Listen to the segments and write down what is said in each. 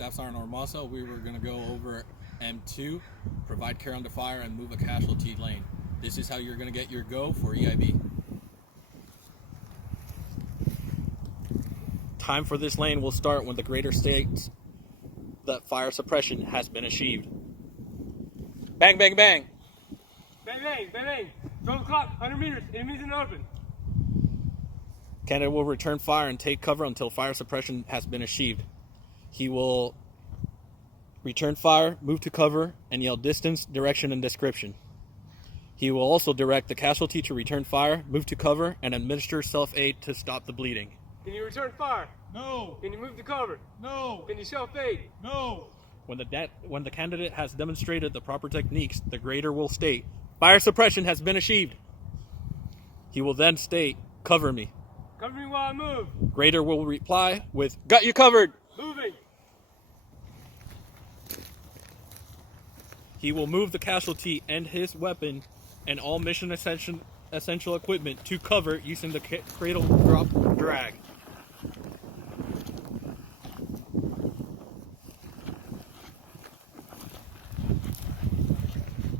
Staff Sergeant Ormasa. We were going to go over M2, provide care under fire, and move a casualty lane. This is how you're going to get your go for EIB. Time for this lane will start when the grader states that fire suppression has been achieved. Bang, bang, bang. Bang, bang, bang, bang. 12 o'clock, 100 meters, enemies in the open. Candidate will return fire and take cover until fire suppression has been achieved. He will return fire, move to cover, and yell distance, direction, and description. He will also direct the casualty to return fire, move to cover, and administer self-aid to stop the bleeding. Can you return fire? No. Can you move to cover? No. Can you self-aid? No. When the candidate has demonstrated the proper techniques, the grader will state, fire suppression has been achieved. He will then state, cover me. Cover me while I move. Grader will reply with, got you covered. Moving. He will move the casualty and his weapon and all mission essential equipment to cover using the cradle drop drag.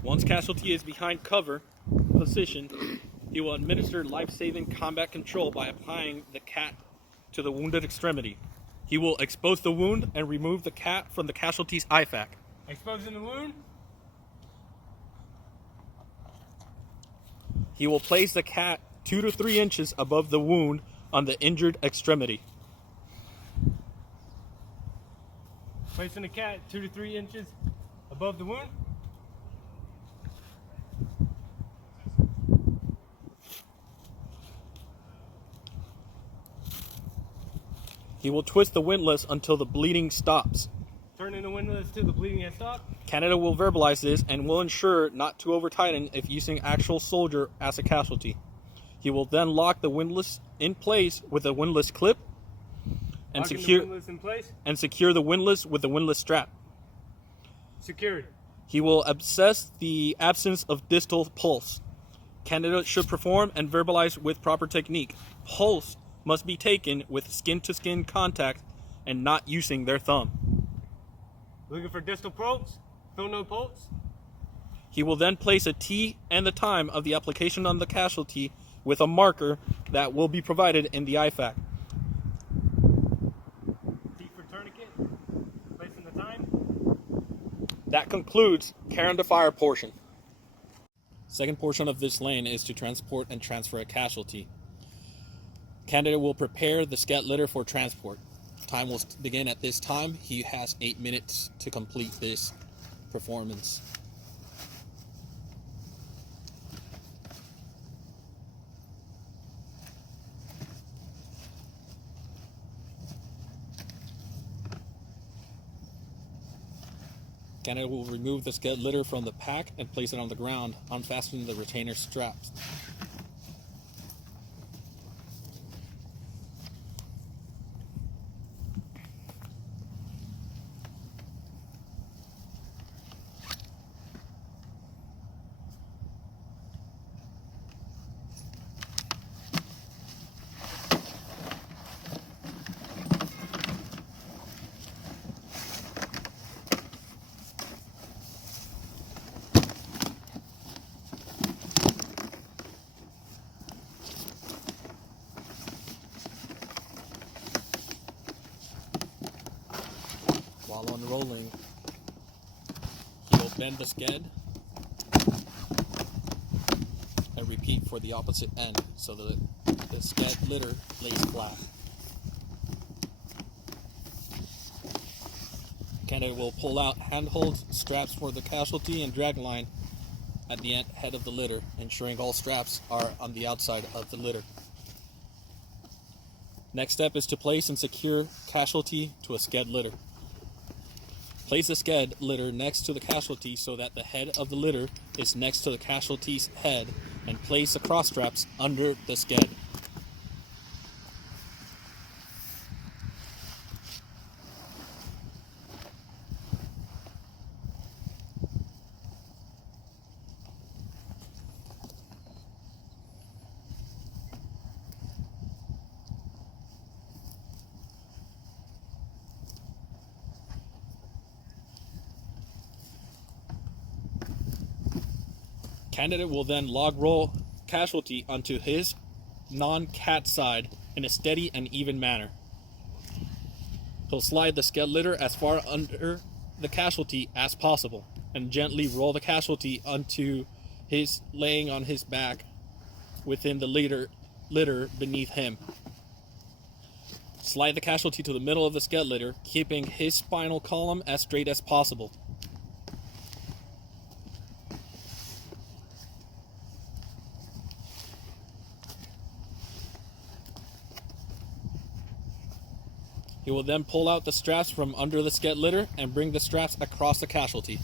Once casualty is behind cover position, he will administer life-saving combat control by applying the CAT to the wounded extremity. He will expose the wound and remove the CAT from the casualty's IFAC. Exposing the wound. He will place the CAT 2 to 3 inches above the wound on the injured extremity. Placing the cat 2 to 3 inches above the wound. He will twist the windlass until the bleeding stops. Turning the windlass till the bleeding has stopped. Canada will verbalize this and will ensure not to over-tighten if using actual soldier as a casualty. He will then lock the windlass in place with a windlass clip and Locking secure the windlass in place. the windlass with the windlass strap. Secured. He will assess the absence of distal pulse. Candidate should perform and verbalize with proper technique. Pulse must be taken with skin-to-skin contact and not using their thumb. Looking for distal pulse. Feel no pulse. He will then place a T and the time of the application on the casualty with a marker that will be provided in the IFAC. T for tourniquet. Placing the time. That concludes care under fire portion. Second portion of this lane is to transport and transfer a casualty. Candidate will prepare the scat litter for transport. Time will begin at this time. He has 8 minutes to complete this performance. Candidate will remove the scat litter from the pack and place it on the ground, unfastening the retainer straps. While unrolling, he will bend the sked and repeat for the opposite end so that the sked litter lays flat. Candidate will pull out handholds, straps for the casualty, and drag line at the head of the litter, ensuring all straps are on the outside of the litter. Next step is to place and secure casualty to a sked litter. Place the sked litter next to the casualty so that the head of the litter is next to the casualty's head, and place the cross straps under the sked. Candidate will then log roll casualty onto his non-cat side in a steady and even manner. He'll slide the sked litter as far under the casualty as possible and gently roll the casualty onto his laying on his back within the litter beneath him. Slide the casualty to the middle of the sked litter, keeping his spinal column as straight as possible. He will then pull out the straps from under the sked litter and bring the straps across the casualty.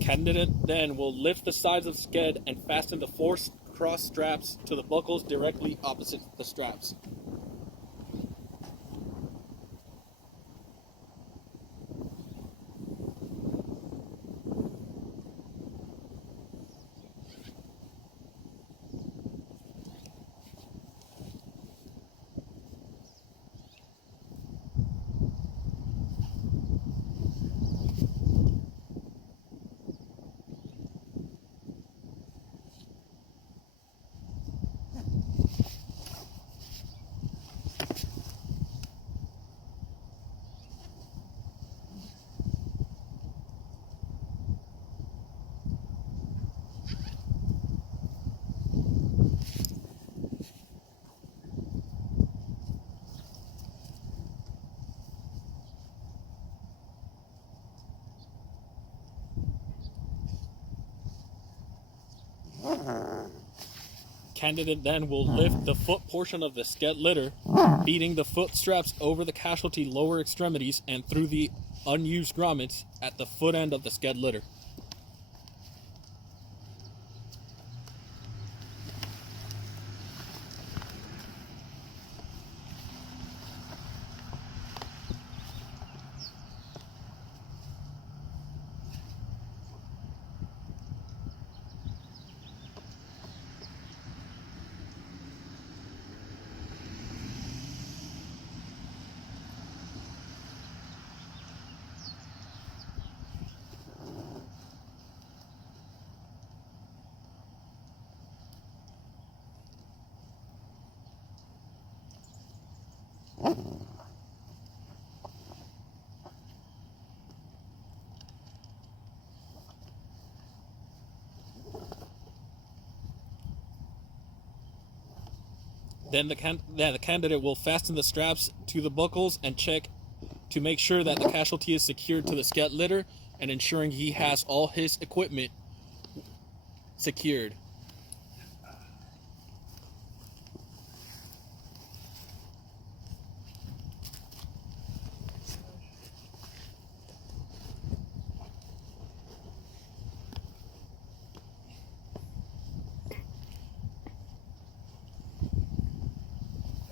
Candidate then will lift the sides of the sked and fasten the 4 cross straps to the buckles directly opposite the straps. Candidate then will lift the foot portion of the sked litter, beating the foot straps over the casualty lower extremities and through the unused grommets at the foot end of the sked litter. Then the candidate will fasten the straps to the buckles and check to make sure that the casualty is secured to the sked litter and ensuring he has all his equipment secured.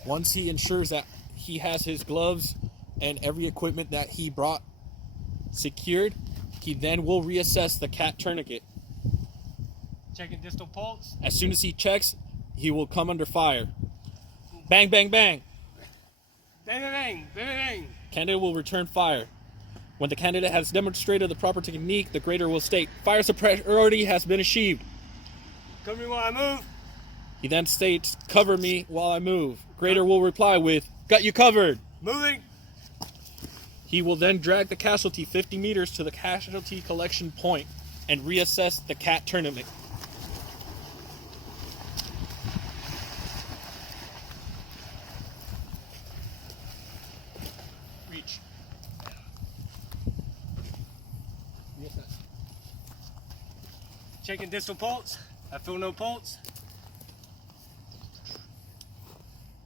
Once he ensures that he has his gloves and every equipment that he brought secured, he then will reassess the cat tourniquet. Checking distal pulse. As soon as he checks, he will come under fire. Bang, bang, bang. Bang, bang, bang, bang, bang. Candidate will return fire. When the candidate has demonstrated the proper technique, the grader will state, "Fire superiority has been achieved." Cover me while I move. He then states, "Cover me while I move." Grader will reply with, "Got you covered." Moving. He will then drag the casualty 50 meters to the casualty collection point and reassess the cat tourniquet. Reach. Reassess. Checking distal pulse. I feel no pulse.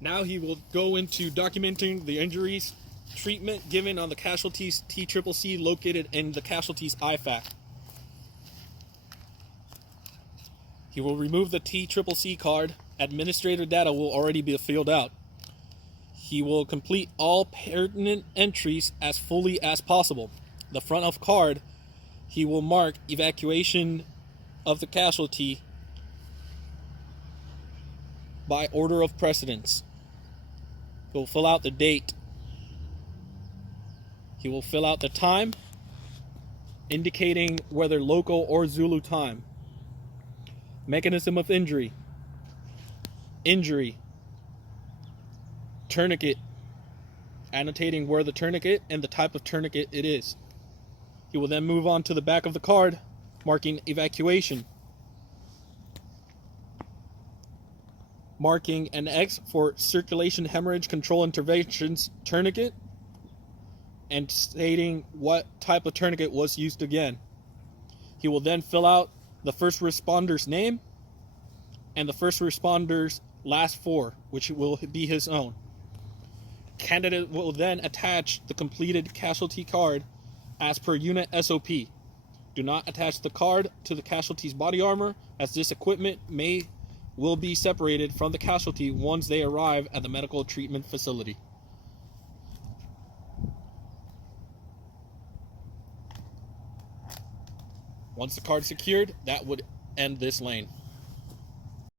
Now he will go into documenting the injuries, treatment given on the casualty's TCCC located in the casualty's IFAC. He will remove the TCCC card. Administrative data will already be filled out. He will complete all pertinent entries as fully as possible. The front of card He will mark evacuation of the casualty by order of precedence. He will fill out the date. He will fill out the time, indicating whether local or Zulu time. Mechanism of injury. Injury. Tourniquet. Annotating where the tourniquet and the type of tourniquet it is. He will then move on to the back of the card, marking evacuation. Marking an X for circulation hemorrhage control interventions tourniquet, and stating what type of tourniquet was used again. He will then fill out the first responder's name and the first responder's last four, which will be his own. Candidate will then attach the completed casualty card as per unit SOP. Do not attach the card to the casualty's body armor, as this equipment will be separated from the casualty once they arrive at the medical treatment facility. Once the card is secured, that would end this lane.